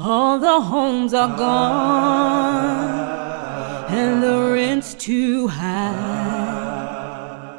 All the homes are gone, and the rent's too high.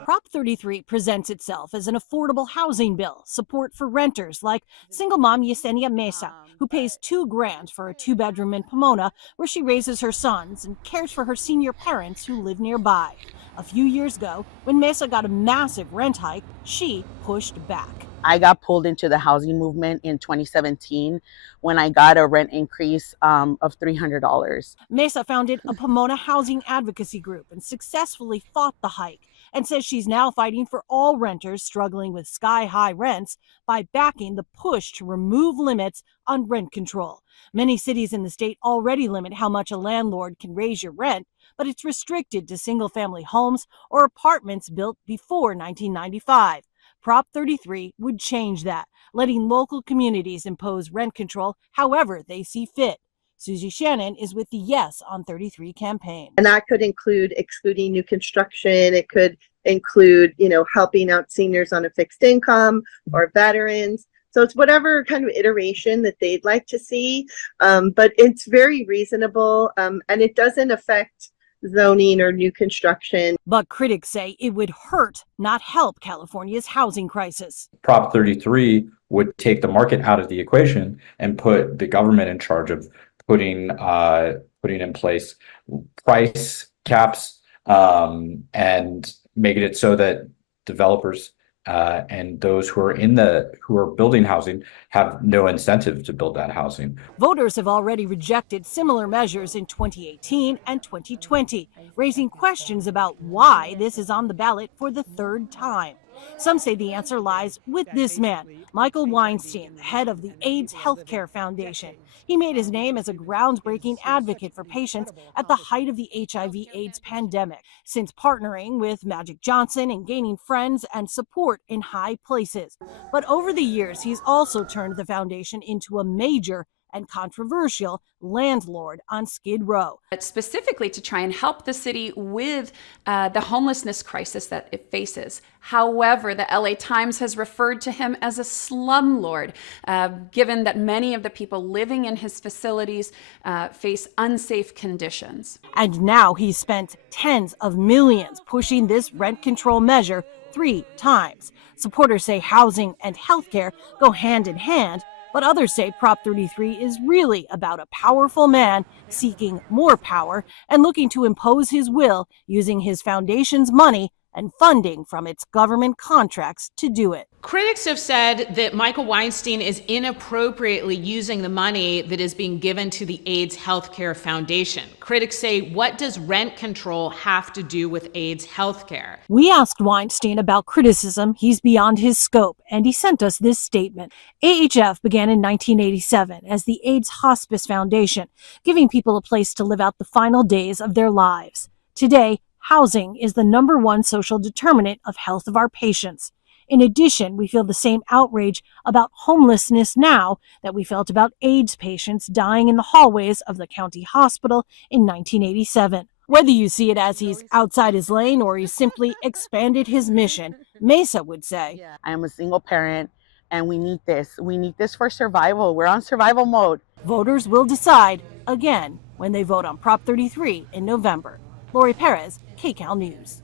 Prop 33 presents itself as an affordable housing bill, support for renters like single mom Yesenia Mesa, who pays $2,000 for a 2-bedroom in Pomona, where she raises her sons and cares for her senior parents who live nearby. A few years ago, when Mesa got a massive rent hike, she pushed back. I got pulled into the housing movement in 2017 when I got a rent increase of $300. Mesa founded a Pomona housing advocacy group and successfully fought the hike, and says she's now fighting for all renters struggling with sky-high rents by backing the push to remove limits on rent control. Many cities in the state already limit how much a landlord can raise your rent, but it's restricted to single-family homes or apartments built before 1995. Prop 33 would change that, letting local communities impose rent control however they see fit. Susie Shannon is with the Yes on 33 campaign. And that could include excluding new construction. It could include, helping out seniors on a fixed income or veterans. So it's whatever kind of iteration that they'd like to see. But it's very reasonable, and it doesn't affect zoning or new construction. But critics say it would hurt, not help, California's housing crisis. Prop 33 would take the market out of the equation and put the government in charge of putting in place price caps and making it so that developers and those who are building housing have no incentive to build that housing. Voters have already rejected similar measures in 2018 and 2020, raising questions about why this is on the ballot for the third time. Some say the answer lies with this man, Michael Weinstein, the head of the AIDS Healthcare Foundation. He made his name as a groundbreaking advocate for patients at the height of the HIV/AIDS pandemic, since partnering with Magic Johnson and gaining friends and support in high places. But over the years, he's also turned the foundation into a major and controversial landlord on Skid Row. Specifically to try and help the city with the homelessness crisis that it faces. However, the LA Times has referred to him as a slumlord, given that many of the people living in his facilities face unsafe conditions. And now he's spent tens of millions pushing this rent control measure 3 times. Supporters say housing and healthcare go hand in hand, but others say Prop 33 is really about a powerful man seeking more power and looking to impose his will using his foundation's money and funding from its government contracts to do it. Critics have said that Michael Weinstein is inappropriately using the money that is being given to the AIDS Healthcare Foundation. Critics say, what does rent control have to do with AIDS healthcare? We asked Weinstein about criticism. He's beyond his scope, and he sent us this statement. AHF began in 1987 as the AIDS Hospice Foundation, giving people a place to live out the final days of their lives. Today, housing is the #1 social determinant of health of our patients. In addition, we feel the same outrage about homelessness now that we felt about AIDS patients dying in the hallways of the county hospital in 1987. Whether you see it as he's outside his lane or he's simply expanded his mission, Mesa would say, I am a single parent and we need this. We need this for survival. We're on survival mode. Voters will decide again when they vote on Prop 33 in November. Lori Perez, KCAL News.